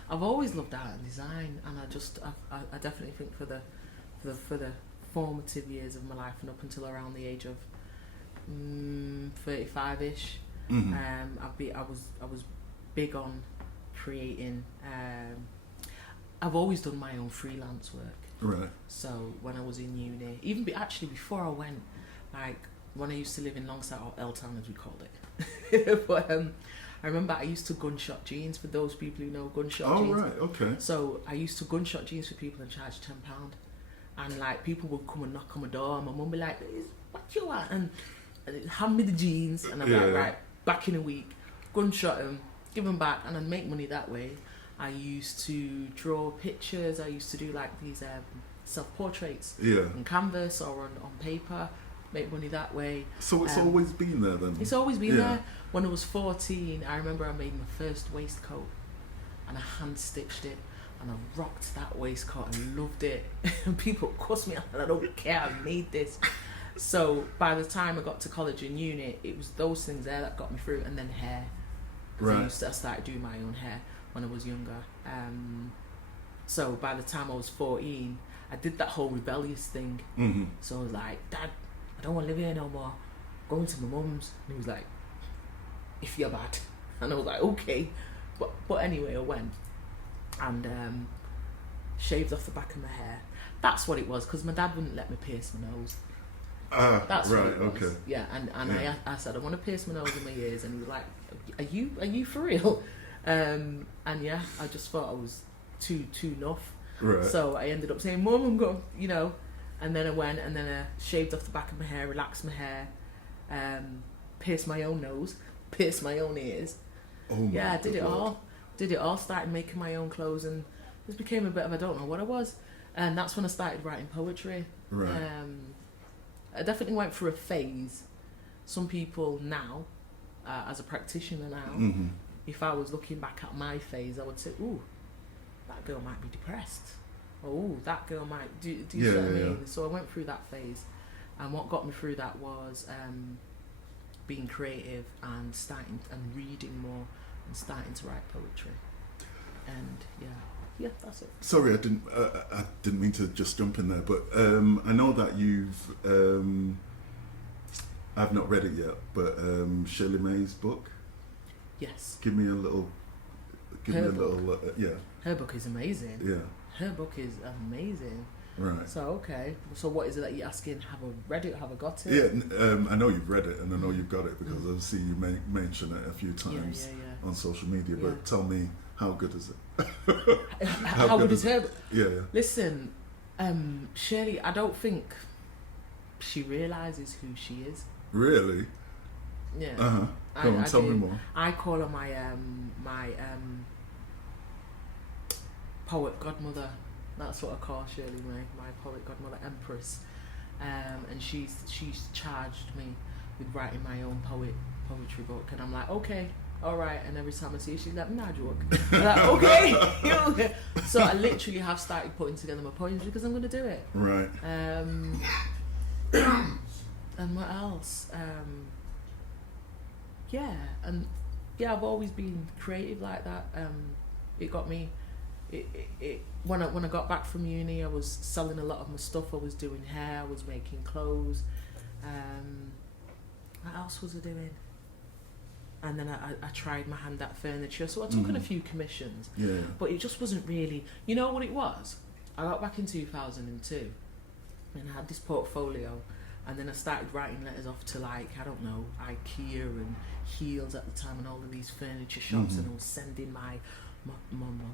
I've always loved art and design, and I definitely think for the formative years of my life and up until around the age of 35ish, I was big on creating. I've always done my own freelance work. right, So when I was in uni, even actually before I went, like when I used to live in Longside, or L-Town as we called it, but I remember I used to gunshot jeans for those people who know gunshot jeans. oh right, okay, So I used to gunshot jeans for people and charge £10, and like people would come and knock on my door, and my mum would be like, "What you want?" and hand me the jeans, and I'm like, right, back in a week, gunshot them, give them back, and I'd make money that way. I used to draw pictures. I used to do like these self-portraits on canvas or on paper, make money that way. So it's always been there then? It's always been there. When I was 14, I remember I made my first waistcoat and I hand-stitched it, and I rocked that waistcoat and loved it. And people cussed me out, and I don't care, I made this. So by the time I got to college and uni, it was those things there that got me through, and then hair. Because I started doing my own hair when I was younger. So by the time I was 14, I did that whole rebellious thing. Mm-hmm. So I was like, "Dad, I don't want to live here no more. I'm going to my mum's." And he was like, "If you're bad." And I was like, "Okay." But anyway, I went and shaved off the back of my hair. That's what it was, because my dad wouldn't let me pierce my nose. That's right, what it was. okay. Yeah, and I said, "I want to pierce my nose and my ears," and he was like, Are you for real?" And yeah, I just thought I was too enough. Right. So I ended up saying, "Mum, I'm going," and then I went and then I shaved off the back of my hair, relaxed my hair, pierced my own nose, pierced my own ears. Oh my yeah, I did it God. all. Did it all. Started making my own clothes, and this became a bit of, I don't know what I was, and that's when I started writing poetry. Right. I definitely went through a phase. Some people now, as a practitioner now, Mm-hmm. if I was looking back at my phase, I would say, "Ooh, that girl might be depressed," or "Ooh, that girl might." Do you see what I mean? Yeah. So I went through that phase, and what got me through that was being creative and starting and reading more and starting to write poetry. And yeah, that's it. Sorry, I didn't mean to just jump in there, but I know that you've I've not read it yet, but Shirley May's book. Yes. Give me a little. Yeah. Her book is amazing. Yeah. Her book is amazing. Right. So okay. So what is it that you're asking? Have I read it? Have I got it? Yeah. I know you've read it, and I know you've got it because I've seen you mention it a few times on social media. Yeah. But tell me, how good is it? How good is her book? Yeah. Listen, Shirley, I don't think she realises who she is. Really? Yeah. Go on, tell me more. I call her my poet godmother. That's what I call Shirley, my poet godmother, Empress. And she's charged me with writing my own poetry book, and I'm like, okay, all right. And every time I see her, she's like, "Nah, joke." I'm like, okay. So I literally have started putting together my poems because I'm going to do it. Right. And what else? I've always been creative like that. It got me. When I got back from uni, I was selling a lot of my stuff. I was doing hair. I was making clothes. What else was I doing? And then I tried my hand at furniture. So I took on a few commissions. Yeah. But it just wasn't really. You know what it was? I got back in 2002, and I had this portfolio. And then I started writing letters off to, like, I don't know, IKEA and Heels at the time and all of these furniture shops, and I was sending my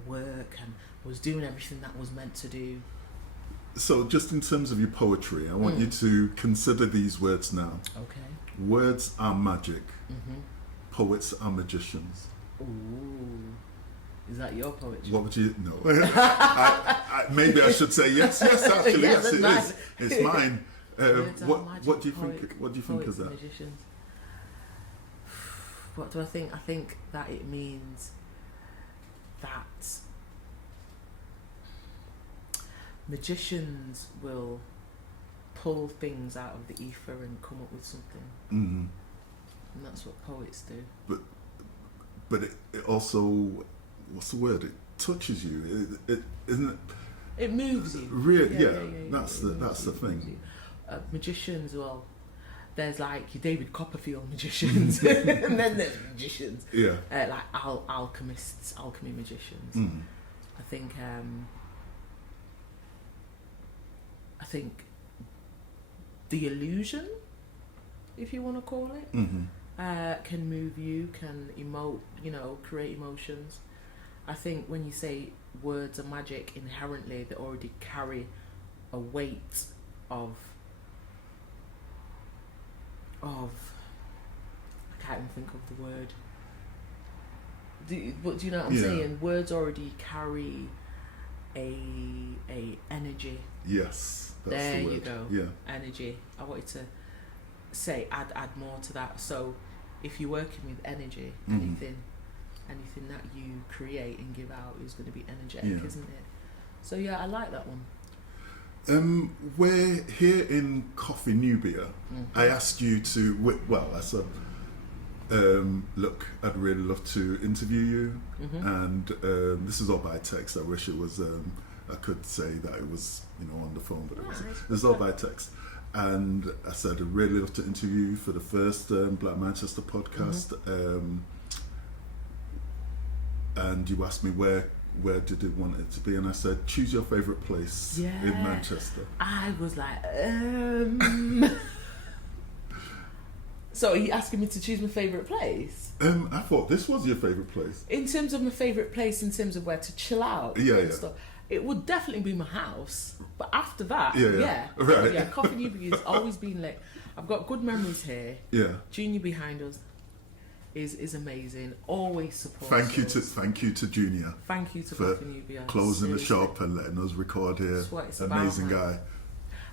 work, and I was doing everything that was meant to do. So just in terms of your poetry, I want you to consider these words now. Okay. Words are magic. Mhm. Poets are magicians. Ooh. Is that your poetry? What would you know? Maybe I should say yes. Yes, actually, Yeah, yes, that's it nice. is. It's mine. Words are What magic, do you think? What do you think of poets and that? magicians. What do I think? I think that it means that magicians will pull things out of the ether and come up with something, Mm-hmm. and that's what poets do. But it also, what's the word? It touches you. It isn't it. It moves you. Really, yeah. It That's moves the you, it moves thing. you. Magicians, well, there's like your David Copperfield magicians, and then there's magicians. Yeah. Like alchemists, alchemy magicians. Mm. I think the illusion, if you want to call it, Mm-hmm. can move you, can emote, create emotions. I think when you say words are magic, inherently they already carry a weight of I can't even think of the word. But do you know what I'm Yeah. saying? Words already carry a energy. Yes. That's There the word. you go. Yeah. Energy. I wanted to say add more to that. So if you're working with energy, Mhm. anything that you create and give out is going to be energetic, Yeah. isn't it? So yeah, I like that one. We're here in Coffee Nubia. Mhm. I asked you to. I said, look, I'd really love to interview you, Mhm. and this is all by text. I wish it was. I could say that it was, on the phone, but it was all by text. And I said, I'd really love to interview you for the first Black Manchester podcast. And you asked me where did it want it to be, and I said, choose your favourite place in Yeah. Manchester. I was like, So are you asking me to choose my favourite place? I thought this was your favourite place. In terms of my favourite place, in terms of where to chill out Yeah, and yeah. stuff, it would definitely be my house. But after that, Yeah. Right. yeah, Coffee Newby has always been lit. I've got good memories here. Yeah. Junior behind us is amazing. Always supports us. Thank you to Junior Thank you to for Coffee Newby. closing the Seriously. shop and letting us record here. That's what it's about, Amazing man. guy.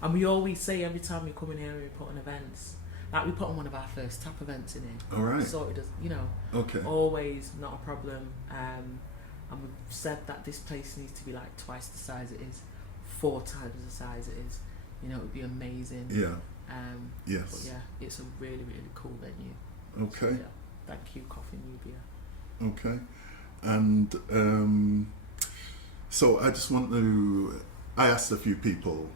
And we always say every time we come in here, we put on events. Like we put on one of our first tap events in here. All right. Sorted us, Okay. always not a problem. And we've said that this place needs to be like twice the size it is, 4 times the size it is. It would be amazing. Yeah. But Yes. yeah, it's a really, really cool venue. Okay. So, yeah, thank you, Coffee Nubia. Okay. And so I just want to. I asked a few people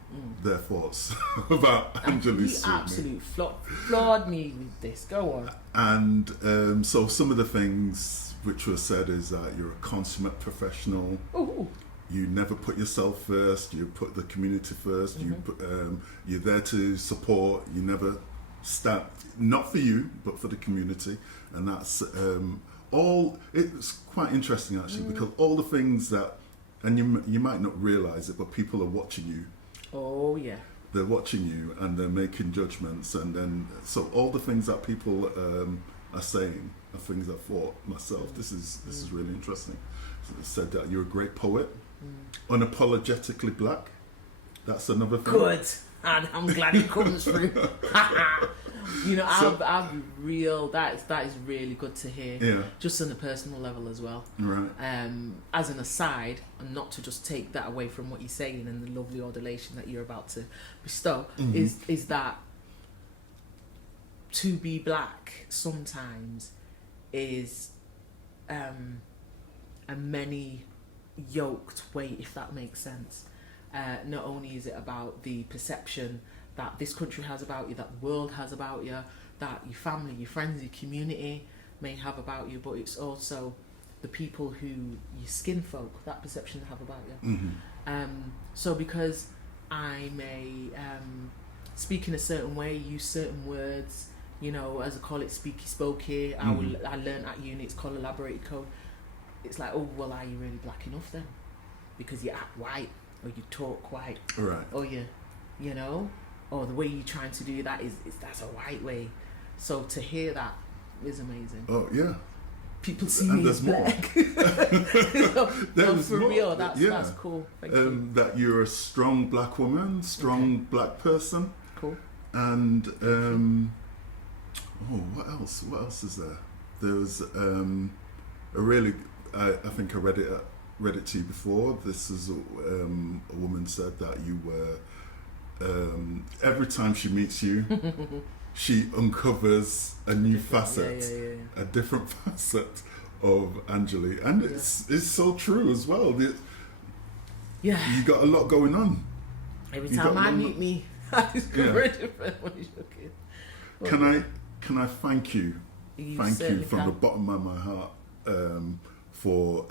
their thoughts about Angeli You Sweeney. absolutely floored me with this. Go on. And so some of the things which were said is that you're a consummate professional. Ooh. You never put yourself first. You put the community 1st. You put, you're there to support. You never stand, not for you, but for the community. And that's all. It's quite interesting actually because all the things that, and you might not realise it, but people are watching you. Oh yeah. They're watching you and they're making judgments, and then so all the things that people are saying are things I thought myself. This is really interesting. So they said that you're a great poet, unapologetically black. That's another thing. Good. And I'm glad it comes through. I'll be real. That is really good to hear. Yeah. Just on a personal level as well. Right. As an aside, and not to just take that away from what you're saying and the lovely ordination that you're about to bestow, is that to be black sometimes is a many yoked weight, if that makes sense. Not only is it about the perception that this country has about you, that the world has about you, that your family, your friends, your community may have about you, but it's also the people who, your skin folk, that perception they have about you. So because I may speak in a certain way, use certain words, as I call it, speaky spokey, I learned at uni, it's called elaborated code. It's like, oh, well, are you really black enough then? Because you act white. or you talk quite, Right. or you know, or the way you're trying to do that is that's a right way. So to hear that is amazing. Oh yeah. People see And me there's as more. black. There's for more. real, that's Yeah. cool. Thank you. That you're a strong black woman, strong black person, Cool. and what else? What else is there? There's a really, I think I read it to you before. This is a woman said that you were every time she meets you, she uncovers a new facet, a different facet of Angeli, and it's so true as well. You got a lot going on. Every time I meet me, I discover a different one. Can I thank you? Thank you from the bottom of my heart for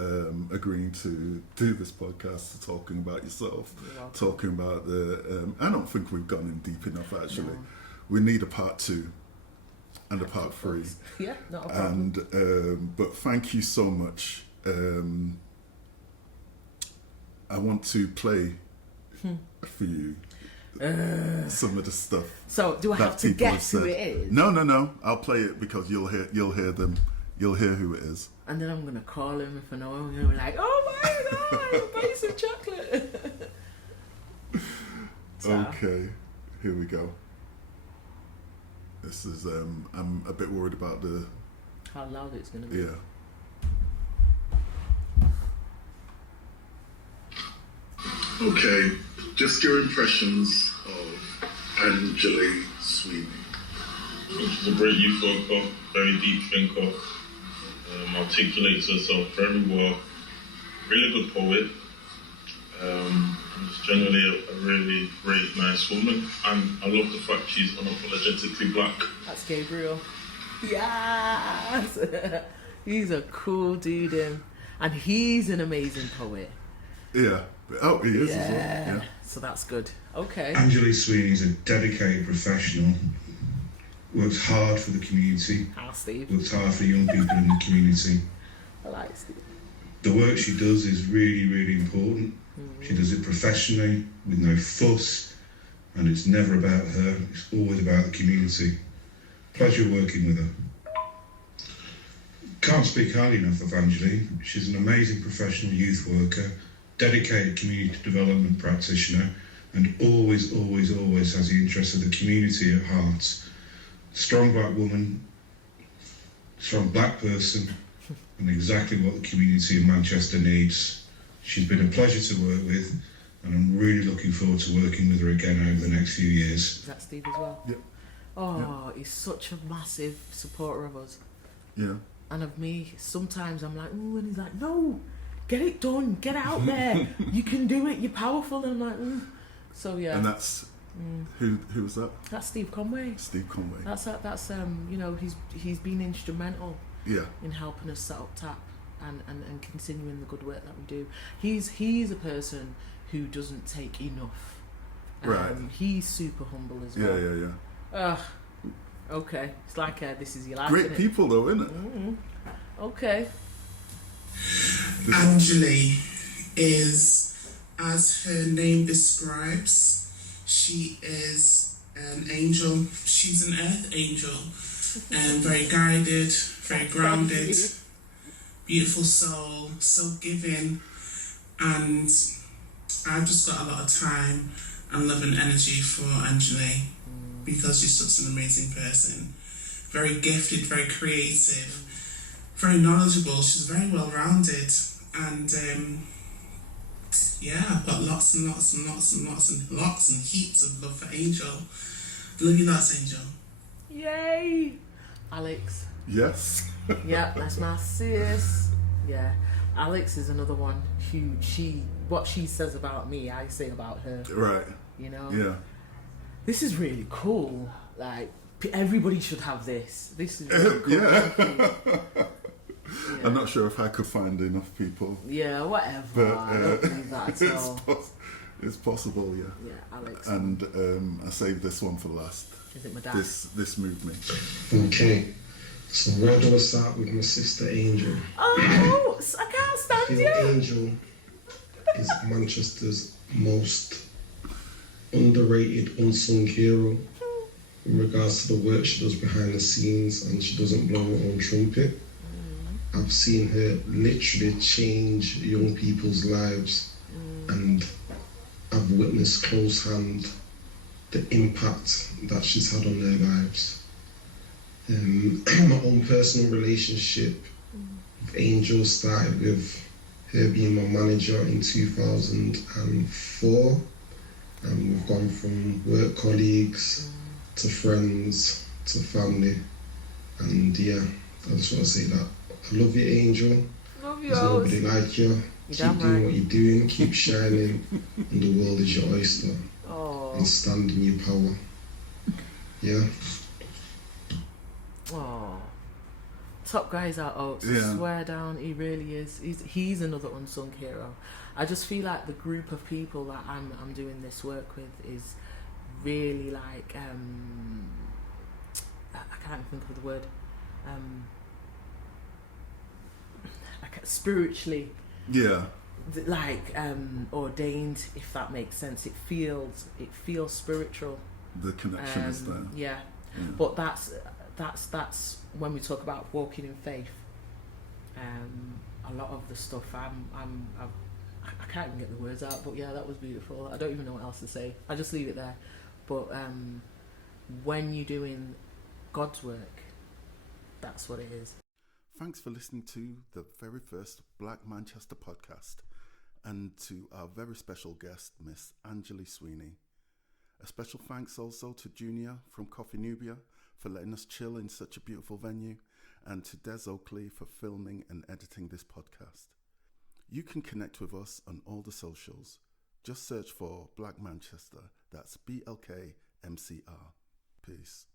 agreeing to do this podcast, talking about yourself, talking about the. I don't think we've gone in deep enough actually. No. We need a part 2 and a part 3. Yeah, not a problem. And but thank you so much. I want to play for you some of the stuff. So do I have to guess who it is? No. I'll play it because you'll hear them. You'll hear who it is. And then I'm gonna call him if I know him. I'm gonna be like, "Oh my god, buy some chocolate." Okay, here we go. This is I'm a bit worried about how loud it's gonna be. Yeah. Okay, just your impressions of Angeli Sweeney. She's a great youth worker, very deep thinker, articulates herself very well, really good poet, and is generally a really great, nice woman. And I love the fact she's unapologetically black. That's Gabriel. Yes! He's a cool dude, and he's an amazing poet. Yeah. Oh, he is as well. Yeah. So that's good. Okay. Angeli Sweeney is a dedicated professional. Works hard for the community. Hi, Steve. Works hard for young people in the community. I like Steve. The work she does is really, really important. She does it professionally, with no fuss, and it's never about her. It's always about the community. Pleasure working with her. Can't speak highly enough of Angeli. She's an amazing professional youth worker, dedicated community development practitioner, and always, always, always has the interests of the community at heart. Strong black woman, strong black person, and exactly what the community of Manchester needs. She's been a pleasure to work with, and I'm really looking forward to working with her again over the next few years. Is that Steve as well? Yep. Oh, he's such a massive supporter of us. Yeah. And of me. Sometimes I'm like, ooh, and he's like, no, get it done, get out there. You can do it, you're powerful. And I'm like, ooh. So yeah. And that's who was that? That's Steve Conway. Steve Conway. That's you know, he's been instrumental in helping us set up TAP and continuing the good work that we do. He's a person who doesn't take enough. Right. He's super humble as well. Yeah. Okay. It's like this is your life. Great people though, isn't it? Mm-hmm. Okay. Angeli is, as her name describes, she is an angel. She's an earth angel, and very guided, very grounded, beautiful soul, so giving, and I've just got a lot of time and love and energy for Angeli because she's such an amazing person. Very gifted, very creative, very knowledgeable. She's very well-rounded, and I've got lots and lots and lots and lots and lots and heaps of love for Angel. Love you lots, Angel. Yay! Alex. Yes. Yeah, that's my sis. Yeah. Alex is another one who what she says about me, I say about her. Right. You know? Yeah. This is really cool. Like, everybody should have this. This is really cool. Yeah. I'm not sure if I could find enough people. Yeah, whatever. But, I don't believe that at all. It's possible, yeah. Yeah, Alex. And I saved this one for last. Is it my dad? This moved me. Okay. So where do I start with my sister Angel? Oh, I can't stand I feel you. Angel is Manchester's most underrated, unsung hero in regards to the work she does behind the scenes, and she doesn't blow her own trumpet. I've seen her literally change young people's lives, and I've witnessed close hand the impact that she's had on their lives. My own personal relationship with Angel started with her being my manager in 2004, and we've gone from work colleagues to friends to family. And yeah, I just want to say that I love you, Angel. Love you. There's nobody like you. Keep doing what you're doing, keep shining, and the world is your oyster. Oh. And stand in your power. Yeah. Oh. Top guy's out, Oates. Yeah. Swear down, he really is. He's another unsung hero. I just feel like the group of people that I'm doing this work with is really like I can't think of the word. Like spiritually, Yeah. like ordained, if that makes sense. It feels spiritual. The connection is there. Yeah. But that's when we talk about walking in faith. A lot of the stuff I can't even get the words out, but yeah, that was beautiful. I don't even know what else to say. I just leave it there. But when you're doing God's work, that's what it is. Thanks for listening to the very first Black Manchester podcast, and to our very special guest, Miss Angeli Sweeney. A special thanks also to Junior from Coffee Nubia for letting us chill in such a beautiful venue, and to Des Oakley for filming and editing this podcast. You can connect with us on all the socials. Just search for Black Manchester. That's BLK MCR. Peace.